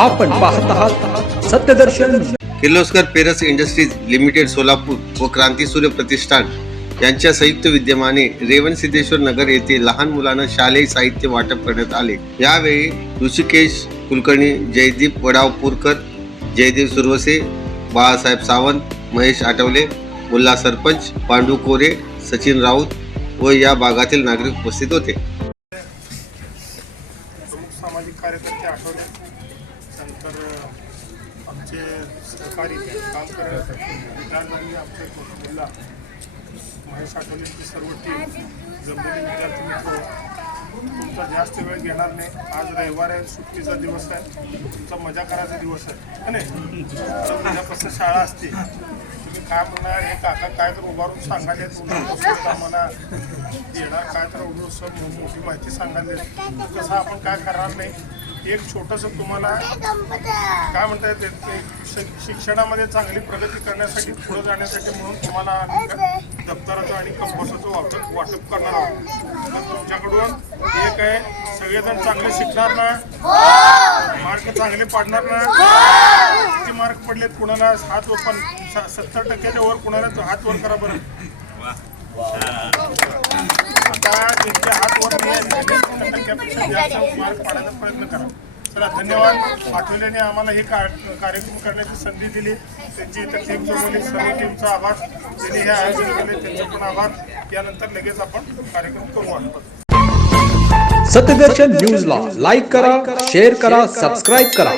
आपण पाहत आहात Satyadarshan. Kirloskar ferrous industries limited Solapur व क्रांती सूर्य प्रतिष्ठान यांच्या संयुक्त विद्यमाने रेवण सिद्धेश्वर नगर येथे लहान मुलांना शालेय साहित्य वाटप करण्यात आले. यावेळी ऋषिकेश कुलकर्णी जयदीप वडावपूरकर जयदेव सुरवसे बाळासाहेब सावंत महेश आठवले मुल्ला सरपंच पांडू कोरे सचिन राऊत व या भागातील नागरिक उपस्थित होते. प्रमुख सामाजिक कार्यकर्ते आठवले. नंतर आमचे सहकारी काम करण्यासाठी विद्यार्थ्यांनी आमचे जिल्हा महेश आठवलेंची सर्व टीम जमलेली विद्यार्थी मित्र तुमचा जास्त वेळ घेणार नाही. आज रविवार आहे सुट्टीचा दिवस आहे. तुमचा मजा करायचा दिवस आहे. नाही? तर उद्यापासून शाळा असते. तुम्ही काय म्हणणार? हे काका काय तर उभारून सांगायचे उन्हाळ्यापासून येणार काय तर उभारून सर मोठी माहिती सांगायला कसं आपण काय करणार नाही. एक छोटंसं तुम्हाला काय म्हणता येते ते शिक- शिक्षणामध्ये चांगली प्रगती करण्यासाठी पुढे जाण्यासाठी म्हणून तुम्हाला आम्ही दप्तराचं आणि कंपोस्टचं वाटप वाटप करणार आहोत. तर तुमच्याकडून एक आहे सगळेजण चांगले शिकणार ना? मार्क चांगले पाडणार ना? किती मार्क पडलेत कुणाला? हात वर पण सत्तर टक्क्याच्या वर कुणाला तो हात वर करा बरं. आता ज्यांचे हात वर नाही जास्त पाडायचा प्रयत्न करा. चला धन्यवाद. आठवल्याने आम्हाला हे कार्यक्रम करण्याची संधी दिली. त्यांची इथं टीम जमवली सर्व टीमचा आभार. त्यांनी हे आयोजन केले. त्यांचे पण आभार. यानंतर लगेच आपण कार्यक्रम करू वाटतो सत्यदर्शन न्यूजला लाईक करा शेअर करा सबस्क्राईब करा.